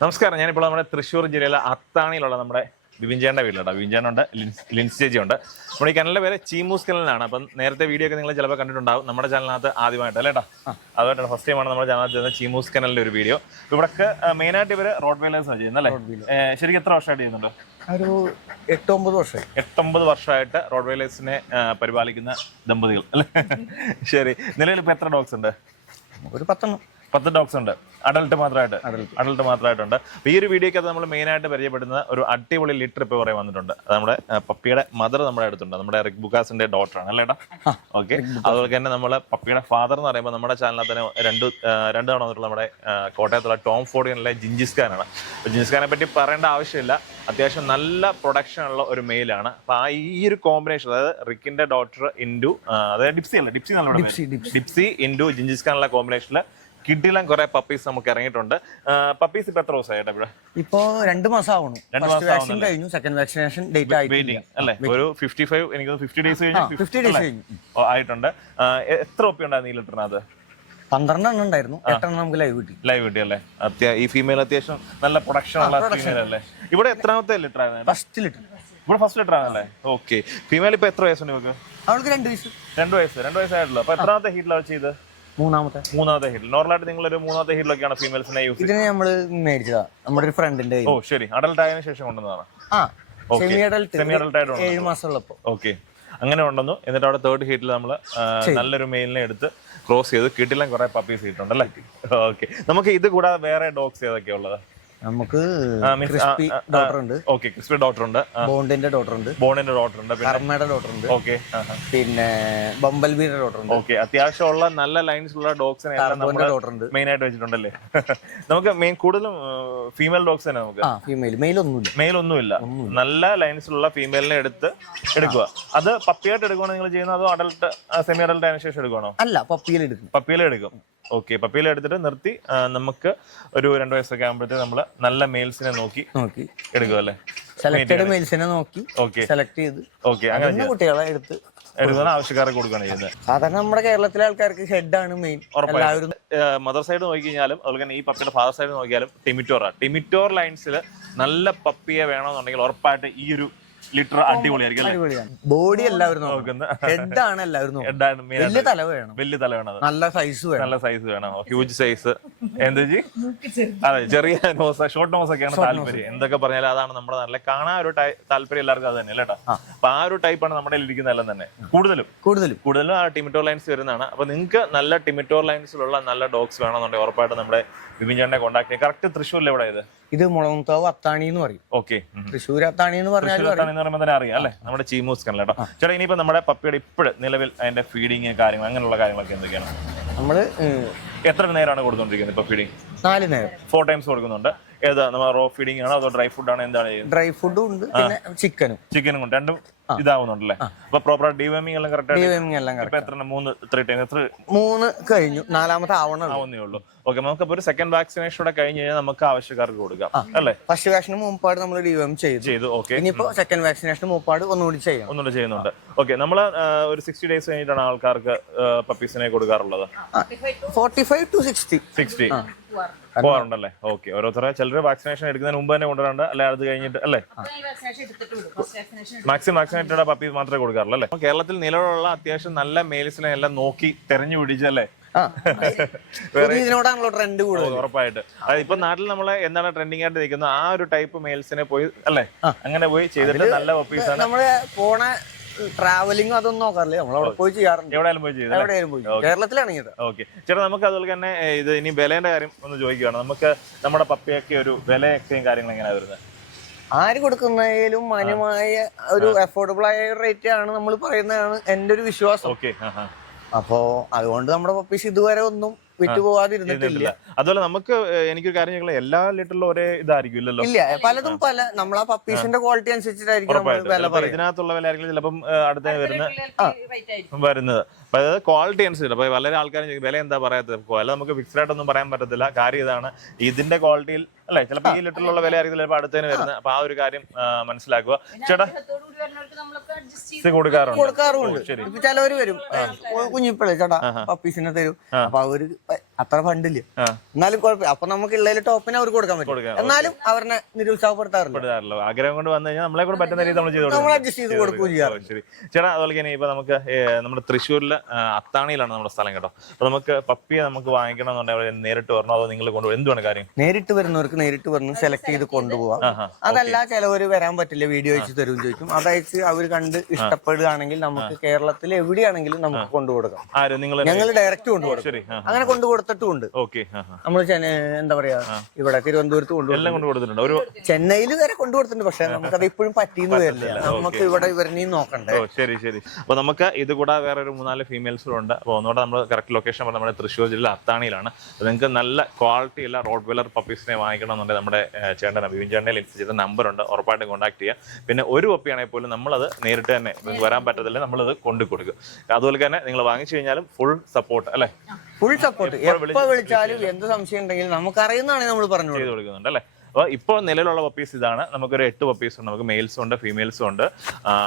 നമസ്കാരം. ഞാനിപ്പോൾ നമ്മുടെ തൃശ്ശൂർ ജില്ലയിലെ അത്താണിയിലുള്ള നമ്മുടെ വിവിഞ്ചേണ്ട വീട്ടിലുണ്ട്. ഉണ്ട് ലിൻസ് ചേച്ചി ഉണ്ട് നമ്മുടെ ഈ കനലിന്റെ പേര് ചീമൂസ് കനലിനാണ്. അപ്പം നേരത്തെ വീഡിയോ ഒക്കെ നിങ്ങൾ ചിലപ്പോൾ കണ്ടിട്ടുണ്ടാവും. നമ്മുടെ ചാനലിനകത്ത് ആദ്യമായിട്ട് അല്ലേട്ടാ അതുമായിട്ടാണ് ഫസ്റ്റ് ടൈമാണ് നമ്മുടെ ചാനലിനകത്ത് ചെയ്യുന്ന ചീമൂസ് കനലിന്റെ ഒരു വീഡിയോ. ഇവിടൊക്കെ മെയിനായിട്ട് ഇവർ റോഡ് വേലേഴ്സ് ആണ് ചെയ്യുന്നത് അല്ലേ? ശരിക്കും എത്ര വർഷമായിട്ട് ചെയ്യുന്നുണ്ട്? ഒരു എട്ടൊമ്പത് വർഷം വർഷമായി. എട്ടൊമ്പത് വർഷമായിട്ട് റോഡ് വേലേഴ്സിനെ പരിപാലിക്കുന്ന ദമ്പതികൾ അല്ലേ? ശരി. നിലവിൽ ഇപ്പൊ എത്ര ഡോഗ്സ് ഉണ്ട്? ഒരു പത്തെണ്ണം. പത്ത് ഡോഗ്സ് ഉണ്ട്. അഡൾട്ട് മാത്രമായിട്ട്. അഡൾട്ട് മാത്രമായിട്ടുണ്ട്. അപ്പൊ ഈ ഒരു വീഡിയോക്ക് അത് നമ്മൾ മെയിൻ ആയിട്ട് പരിചയപ്പെടുന്ന ഒരു അടിപൊളി ലിറ്റർ ഇപ്പൊ പറയാൻ വന്നിട്ടുണ്ട്. അത് നമ്മുടെ പപ്പിയുടെ മദർ നമ്മുടെ അടുത്തുണ്ട്. നമ്മുടെ റിക് ബുക്കാസിന്റെ ഡോട്ടറാണ് അല്ലേടാ? ഓക്കെ അതുപോലെ തന്നെ നമ്മൾ പപ്പിയുടെ ഫാദർ എന്ന് പറയുമ്പോൾ നമ്മുടെ ചാനലിൽ തന്നെ രണ്ട് രണ്ട് തവണ വന്നിട്ടുള്ള നമ്മുടെ കോട്ടയത്തുള്ള ടോം ഫോർഡിയനിലെ ജിഞ്ചിസ് ഖാനാണ് അപ്പൊ ജിഞ്ചിസ് ഖാനെ പറ്റി പറയേണ്ട ആവശ്യമില്ല. അത്യാവശ്യം നല്ല പ്രൊഡക്ഷൻ ഉള്ള ഒരു മെയിലാണ് അപ്പൊ ആ ഈ ഒരു കോമ്പിനേഷൻ അതായത് റിക്കിന്റെ ഡോട്ടർ ഇൻഡു അതായത് ഡിപ്സി അല്ല? ഡിപ്സി നല്ല ഡിപ്സി, ഡിപ്സി. ഡിപ്സി ഇൻഡു ജിഞ്ചിസ് ഖാനുള്ള കോമ്പിനേഷനിൽ കിഡിലും കുറെ പപ്പീസ് നമുക്ക് ഇറങ്ങിയിട്ടുണ്ട്. പപ്പീസ് ഇപ്പൊ എത്ര ദിവസമായിട്ട് ഇവിടെ? ഇപ്പോ രണ്ട് മാസം ആവണം രണ്ട് മാസം വാക്സിൻ കഴിഞ്ഞു സെക്കൻഡ് വാക്സിനേഷൻ ഡേറ്റ് ആയിട്ടില്ല. അല്ലേ? ഒരു ഫിഫ്റ്റി ഫൈവ് എനിക്ക് ഫിഫ്റ്റി ഡേയ്സ് കഴിഞ്ഞു ഫിഫ്റ്റി ഡേയ്സ് കഴിഞ്ഞു. ആയിട്ടുണ്ട്. എത്ര ഒപ്പി ഉണ്ടായിരുന്നു ഈ ലിറ്ററിനകത്ത് പന്ത്രണ്ടെണ്ണം ഉണ്ടായിരുന്നു. എട്ടെണ്ണം നമുക്ക് ലൈവ് കിട്ടി. ലൈവ് കിട്ടി അല്ലേ? ഈ ഫീമെയിൽ അത്യാവശ്യം നല്ല പ്രൊഡക്ഷൻ ഉള്ള ഫീമെയിൽ അല്ലേ? ഇവിടെ എത്രാമത്തെ ലിറ്റർ ആണ്? First litre. ഇവിടെ ഫസ്റ്റ് ലിറ്റർ ആണല്ലേ? ഓക്കെ ഫീമെയിൽ ഇപ്പൊ എത്ര വയസ്സുണ്ട് നിങ്ങൾക്ക് അവൾക്ക് രണ്ട് വയസ്സ്. രണ്ട് വയസ്സ്. രണ്ട് വയസ്സായിട്ടുള്ളൂ. അപ്പൊ എത്രാമത്തെ ഹീറ്റിലാണ് ചെയ്ത് മൂന്നാമത്തെ. മൂന്നാമത്തെ ഹീറ്റിൽ നോർമലായിട്ട് നിങ്ങൾ ഒരു മൂന്നാമത്തെ ഹീറ്റിലൊക്കെയാണ് ഫീമെയിൽസിനെ യൂസ് ഇതിനെ നമ്മൾ മേടിച്ചതാ. നമ്മുടെ ഒരു ഫ്രണ്ടിന്റെ ഓ ശരി. അഡൽട്ട് ആയതിനു ശേഷം കൊണ്ടുവന്നതാണ്. ആ. സെമി അഡൽട്ട് സെമി അഡൽട്ട് ആയിട്ട് ഏഴ് മാസം ഉള്ളപ്പോൾ ഓക്കെ അങ്ങനെ ഉണ്ടെന്നു എന്നിട്ട് അവിടെ തേർഡ് ഹീറ്റിൽ നമ്മൾ നല്ലൊരു മെയിലിനെ എടുത്ത് ക്രോസ് ചെയ്ത് കിട്ടില്ല കുറെ പപ്പീസ് കിട്ടുണ്ടല്ലേ ഓക്കെ നമുക്ക് ഇത് കൂടാതെ വേറെ ഡോഗ്സ് ഏതൊക്കെയാ ഉള്ളത്? നമുക്ക് ക്രിസ്പി ഡോട്ടർ ഉണ്ട് ഓക്കെ ക്രിസ്പി ഡോട്ടർ ഉണ്ട് ബോണ്ടിന്റെ ഡോട്ടർ ഉണ്ട് ബോണിന്റെ ഡോട്ടർ ഉണ്ട് കർമ്മയുടെ ഡോട്ടർ ഉണ്ട് ഓക്കെ പിന്നെ ബമ്പൽ ബീയുടെ ഡോട്ടർ ഉണ്ട് ഓക്കെ അത്യാവശ്യമുള്ള നല്ല ലൈൻസ് ഉള്ള ഡോഗ്സിനെ ഡോട്ടർ ഉണ്ട് മെയിൻ ആയിട്ട് വെച്ചിട്ടുണ്ടല്ലേ? നമുക്ക് മെയിൻ കൂടുതലും ഫീമെയിൽ ഡോഗ്സ് തന്നെ നമുക്ക്. ഫീമെയിൽ മെയിൽ ഒന്നുമില്ല. മെയിൽ ഒന്നുമില്ല. നല്ല ലൈൻസിലുള്ള ഫീമെയിലിനെ എടുത്ത് എടുക്കുക. അത് പപ്പിയായിട്ട് എടുക്കുകയാണോ നിങ്ങൾ ചെയ്യുന്നത്? അതോ അഡൽട്ട് സെമി അഡൽട്ട് അതിന് ശേഷം എടുക്കണോ അല്ല പപ്പിയിൽ എടുക്കും. പപ്പിയിൽ എടുക്കും. ഓക്കെ പപ്പിയില എടുത്തിട്ട് നിർത്തി. നമുക്ക് ഒരു രണ്ട് വയസ്സൊക്കെ ആകുമ്പോഴത്തേക്ക് നമ്മൾ നല്ല മെയിൽസിനെ നോക്കി നോക്കി. എടുക്കും അല്ലേ? സെലക്ടഡ് മെയിൽസിനെ നോക്കി ഓക്കെ സെലക്ട് ചെയ്ത്. ഓക്കെ അങ്ങനെ കുട്ടികളെ എടുത്ത് എടുക്കുന്ന ആവശ്യക്കാർക്ക് കൊടുക്കുകയാണ് ചെയ്യുന്നത്. സാധാരണ നമ്മുടെ കേരളത്തിലെ ആൾക്കാർക്ക് ഹെഡാണ് മെയിൻ എല്ലാവരും മദർ സൈഡ് നോക്കി കഴിഞ്ഞാലും അതുപോലെ തന്നെ ഈ പപ്പിയുടെ ഫാദർ സൈഡ് നോക്കിയാലും ടിമിറ്റോറാണ് ടിമിറ്റോർ ലൈൻസിൽ നല്ല പപ്പിയെ വേണമെന്നുണ്ടെങ്കിൽ ഉറപ്പായിട്ട് ഈ ഒരു ലിറ്റർ അടിപൊളിയായിരിക്കും അല്ലേ? ബോഡി എല്ലാവരും നോക്കുന്നത്. നോക്കുന്ന ഹെഡാണ് എല്ലാവരും നോക്കുന്നത്. വലിയ തല വേണം വലിയ തല വേണത് നല്ല സൈസ് വേണം. നല്ല സൈസ് വേണം. ഹ്യൂജ് സൈസ് എന്താ ജി അതെ ചെറിയ നോസ് ഷോർട്ട് നോസ് ഒക്കെയാണ് താല്പര്യം. എന്തൊക്കെ പറഞ്ഞാലും അതാണ് നമ്മുടെ നല്ല കാണാൻ ഒരു ടൈ- താല്പര്യം എല്ലാവർക്കും അത് തന്നെ അല്ലേട്ടാ അപ്പൊ ആ ഒരു ടൈപ്പാണ് നമ്മുടെ ഇരിക്കുന്ന എല്ലാം തന്നെ. കൂടുതലും. കൂടുതലും. കൂടുതലും ആ ടിമിറ്റോർ ലൈൻസ് വരുന്നതാണ്. അപ്പൊ നിങ്ങൾക്ക് നല്ല ടിമിറ്റോർ ലൈൻസിലുള്ള നല്ല ഡോഗ്സ് വേണമെന്നുണ്ടെങ്കിൽ ഉറപ്പായിട്ട് നമ്മുടെ വിപിൻ ചേട്ടനെ കോൺടാക്ട് ചെയ്യാം. കറക്റ്റ് തൃശ്ശൂരിൽ എവിടെ ഇത്? ഇത് മുളകുത്താവ് അത്താണി എന്ന് പറയും. ഓക്കെ. തൃശ്ശൂർ അത്താണി എന്ന് പറഞ്ഞാൽ അറിയാം അല്ലേ? നമ്മുടെ ചീമൂസ് കേട്ടോ. ചേട്ടാ ഇനിയിപ്പോ നമ്മുടെ പപ്പിയുടെ ഇപ്പോഴും നിലവിൽ അതിന്റെ ഫീഡിങ് കാര്യങ്ങൾ അങ്ങനെയുള്ള കാര്യങ്ങളൊക്കെ എന്തൊക്കെയാണ്? നമ്മൾ എത്ര നേരമാണ് കൊടുത്തോണ്ടിരിക്കുന്നത് ഇപ്പൊ ഫീഡിങ് നാല് നേരം. ഫോർ ടൈംസ് കൊടുക്കുന്നുണ്ട്. ഏതാ? നമ്മൾ റോ ഫീഡിംഗ് ആണോ അതോ ഡ്രൈ ഫുഡ് ആണോ എന്താണ് ചെയ്യുന്നത്? ഡ്രൈ ഫുഡും ഉണ്ട് പിന്നെ ചിക്കനും ചിക്കനും കൊണ്ട് രണ്ടും ഇതാവുന്നുണ്ടല്ലേ? അപ്പൊ പ്രോപ്പർ ഡിവേമിംഗ് എല്ലാം കറക്റ്റ് ഡിവൈമിങ് എല്ലാം ഇപ്പൊ എത്ര മൂന്ന് ത്രീ ടൈം എത്ര? മൂന്ന് കഴിഞ്ഞു. നാലാമത്തെ ആവണം ആവുന്നേ ഉള്ളൂ. ഓക്കെ നമുക്ക് ഒരു സെക്കൻഡ് വാക്സിനേഷൻ കൂടെ കഴിഞ്ഞ് കഴിഞ്ഞാൽ നമുക്ക് ആവശ്യക്കാർക്ക് കൊടുക്കാം. അല്ലേ? ഫസ്റ്റ് വാക്സിന് മുമ്പാട് നമ്മൾ ഡിവേം ചെയ്തു. ചെയ്തു ഓക്കെ ഇനിയിപ്പോ സെക്കൻഡ് വാക്സിനേഷൻ മുമ്പാട് ഒന്നുകൂടി ചെയ്യാം. ഒന്നുകൂടി ചെയ്യുന്നുണ്ട്. ഓക്കെ നമ്മൾ ഒരു സിക്സ്റ്റി ഡേയ്സ് കഴിഞ്ഞിട്ടാണ് ആൾക്കാർക്ക് പപ്പീസിനെ കൊടുക്കാറുള്ളത്. Forty five to sixty sixty പോകാറുണ്ടല്ലേ okay. ഓരോരുത്തരെ ചിലർ വാക്സിനേഷൻ എടുക്കുന്നതിന് മുമ്പ് തന്നെ കൊണ്ടുവരാണ്ട് അല്ലെ? അത് കഴിഞ്ഞിട്ട് അല്ലേ? വാക്സിനേഷൻ എടുത്തിട്ട് വിടും first vaccination maximum vaccinated puppies മാത്രമേ കൊടുക്കാറുള്ളൂ അല്ലേ? കേരളത്തിൽ നിലവിലുള്ള അത്യാവശ്യം നല്ല മെയിൽസിനെ എല്ലാം നോക്കി തെരഞ്ഞു പിടിച്ചല്ലേ ഇതിനോടാണല്ലോ ട്രെൻഡ് കൂടുതൽ ഉറപ്പായിട്ട്. അതായത് ഇപ്പൊ നാട്ടിൽ നമ്മളെ എന്താണ് ട്രെൻഡിങ് ആയിട്ട് നിൽക്കുന്നത്? ആ ഒരു ടൈപ്പ് മെയിൽസിനെ പോയി അല്ലേ? അങ്ങനെ പോയി ചെയ്തിട്ട് നല്ല പപ്പീസ് ആണ്. നമ്മൾ പോണ ട്രാവലിംഗ് അതൊന്നും നോക്കാറില്ല. നമ്മൾ അവിടെ പോയി ചെയ്യാറുണ്ട്. എവിടെയാലും പോയി ചെയ്തത് എവിടെയാലും പോയി കേരളത്തിലാണെങ്കിൽ ഇത് ഓക്കെ. ചേട്ടാ നമുക്ക് അതുപോലെ തന്നെ ഇത് ഇനി വിലേന്റെ കാര്യം ഒന്ന് ചോദിക്കുകയാണ്. നമുക്ക് നമ്മുടെ പപ്പയൊക്കെ ഒരു വിലയൊക്കെയും കാര്യങ്ങൾ എങ്ങനെയാ വരുന്നത്? ആര് കൊടുക്കുന്നതിലും മാന്യമായ ഒരു അഫോർഡബിൾ ആയ റേറ്റ് ആണ് നമ്മൾ പറയുന്നതാണ് എന്റെ ഒരു വിശ്വാസം. അപ്പോ അതുകൊണ്ട് നമ്മുടെ പപ്പീസ് ഇതുവരെ ഒന്നും വിട്ടുപോകാതിരുന്നിട്ടില്ല അതുപോലെ നമുക്ക് എനിക്കൊരു കാര്യം ഞങ്ങൾ എല്ലാ ലിറ്ററിലും ഒരേ ഇതായിരിക്കും ഇല്ലല്ലോ? ഇല്ല പലതും പല നമ്മൾ ആ. പപ്പീസിന്റെ ക്വാളിറ്റി അനുസരിച്ചിട്ടായിരിക്കും വില ഇതിനകത്തുള്ള വില ആയിരിക്കും ചിലപ്പം അടുത്ത വരുന്ന വരുന്നത്. അപ്പൊ അത് ക്വാളിറ്റി അനുസരിച്ച് അപ്പൊ വളരെ ആൾക്കാരും ചോദിക്കും വില എന്താ പറയാത്തത്? വില നമുക്ക് ഫിക്സ്ഡ് ആയിട്ടൊന്നും പറയാൻ പറ്റത്തില്ല. കാര്യം ഇതാണ് ഇതിന്റെ ക്വാളിറ്റിയിൽ അല്ലെ? ചിലപ്പോൾ ഈ ലിറ്ററിലുള്ള വില ആയിരിക്കും ചിലപ്പോൾ അടുത്തതിന് വരുന്നത്. അപ്പൊ ആ ഒരു കാര്യം മനസ്സിലാക്കുക. ചേട്ടാ കൊടുക്കാറുണ്ട്. കൊടുക്കാറുമുണ്ട്. ചിലവര് വരും. കുഞ്ഞിപ്പിള്ളേ ചേട്ടാ പപ്പീസിനെ തരും. അപ്പൊ അവർ അത്ര ഫണ്ടില്ല. എന്നാലും കുഴപ്പമില്ല. അപ്പൊ നമുക്ക് ഉള്ളതിൽ ടോപ്പിന് അവർക്ക് കൊടുക്കാൻ പറ്റും. കൊടുക്കാം, എന്നാലും അവരെ നിരുത്സാഹപ്പെടുത്താറില്ല ആഗ്രഹം കൊണ്ട് വന്നു കഴിഞ്ഞാൽ നമ്മളെ കൂടെ പറ്റുന്ന രീതി നമ്മൾ ചെയ്തു നമ്മൾ അഡ്ജസ്റ്റ് ചെയ്ത് കൊടുക്കുകയും ചെയ്യാം ശരി. ചേട്ടാ അതുപോലെ തന്നെ ഇപ്പൊ നമുക്ക് നമ്മുടെ തൃശ്ശൂരിലെ അത്താണിയിലാണ് നമ്മുടെ സ്ഥലം കേട്ടോ. അപ്പൊ നമുക്ക് പപ്പിയെ നമുക്ക് വാങ്ങിക്കണമെന്നുണ്ടെങ്കിൽ എന്നുണ്ടെങ്കിൽ നേരിട്ട് വരണോ അതോ നിങ്ങൾ കൊണ്ടുപോകും എന്തുവാണ് കാര്യം? നേരിട്ട് വരുന്നവർക്ക് നേരിട്ട് വന്ന് സെലക്ട് ചെയ്ത് കൊണ്ടുപോകാം. അതല്ല ചിലവര് വരാൻ പറ്റില്ല വീഡിയോ അയച്ച് തരും ചോദിക്കും. അതയച്ച് അവർ കണ്ട് ഇഷ്ടപ്പെടുകയാണെങ്കിൽ നമുക്ക് കേരളത്തിൽ എവിടെയാണെങ്കിലും നമുക്ക് കൊണ്ടുകൊടുക്കാം. ആര്? ഞങ്ങൾ ഡയറക്റ്റ് കൊണ്ടുപോകും അങ്ങനെ ആ അങ്ങനെ ഉണ്ട്. ഓക്കെ നമ്മൾ എന്താ പറയാ ഇവിടെ തിരുവനന്തപുരത്ത് കൊണ്ടുപോകും എല്ലാം കൊണ്ട് കൊടുത്തിട്ടുണ്ട്. ഒരു ചെന്നൈയിൽ വരെ കൊണ്ടുകൊടുത്തിട്ടുണ്ട് പക്ഷെ നമുക്കത് ഇപ്പോഴും പറ്റിയെന്ന് വരില്ല. നമുക്ക് ഇവിടെ ഇവരിനെയും നോക്കണ്ടേ? ഓ ശരി ശരി. അപ്പൊ നമുക്ക് ഇത് കൂടാതെ വേറെ ഒരു മൂന്നാൽ ഫീമെയിൽസും ഉണ്ട്. അപ്പൊ ഒന്നുകൂടെ നമ്മൾ കറക്റ്റ് ലൊക്കേഷൻ പറഞ്ഞാൽ നമ്മുടെ തൃശ്ശൂർ ജില്ല അത്താണിയിലാണ്. നിങ്ങൾക്ക് നല്ല ക്വാളിറ്റി ഉള്ള റോഡ് വെല്ലർ പപ്പീസിനെ വാങ്ങിക്കണമെന്നുണ്ടെങ്കിൽ നമ്മുടെ ചേട്ടൻ ബിബിൻ ചേട്ടനെ ലിസ്റ്റ് ചെയ്ത നമ്പർ ഉണ്ട്. ഉറപ്പായിട്ടും കോൺടാക്ട് ചെയ്യുക പിന്നെ ഒരു പപ്പിയാണെങ്കിൽ പോലും നമ്മളത് നേരിട്ട് തന്നെ വരാൻ പറ്റത്തില്ല. നമ്മളത് കൊണ്ടു കൊടുക്കും അതുപോലെ തന്നെ നിങ്ങൾ വാങ്ങിച്ചു കഴിഞ്ഞാലും ഫുൾ സപ്പോർട്ട് അല്ലേ? ഫുൾ സപ്പോർട്ട് എപ്പോ വിളിച്ചാലും എന്ത് സംശയം ഉണ്ടെങ്കിലും നമുക്ക് അറിയുന്നതാണെങ്കിൽ നമ്മൾ പറഞ്ഞു ചെയ്ത് കൊടുക്കുന്നുണ്ട് അല്ലേ? അപ്പോൾ ഇപ്പോൾ നിലവിലുള്ള പപ്പീസ് ഇതാണ്. നമുക്കൊരു എട്ട് പപ്പീസ് ഉണ്ട്. നമുക്ക് മെയിൽസും ഉണ്ട് ഫീമെയിൽസും ഉണ്ട്.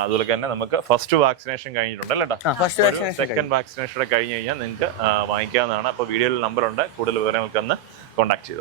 അതുപോലെ തന്നെ നമുക്ക് ഫസ്റ്റ് വാക്സിനേഷൻ കഴിഞ്ഞിട്ടുണ്ട് അല്ലേ വാക്സിനേഷൻ സെക്കൻഡ് വാക്സിനേഷൻ കഴിഞ്ഞ്. കഴിഞ്ഞാൽ നിങ്ങൾക്ക് വാങ്ങിക്കാവുന്നതാണ്. അപ്പോൾ വീഡിയോയിൽ നമ്പർ ഉണ്ട്. കൂടുതൽ വിവരങ്ങൾക്കൊന്ന് കോൺടാക്ട് ചെയ്തു.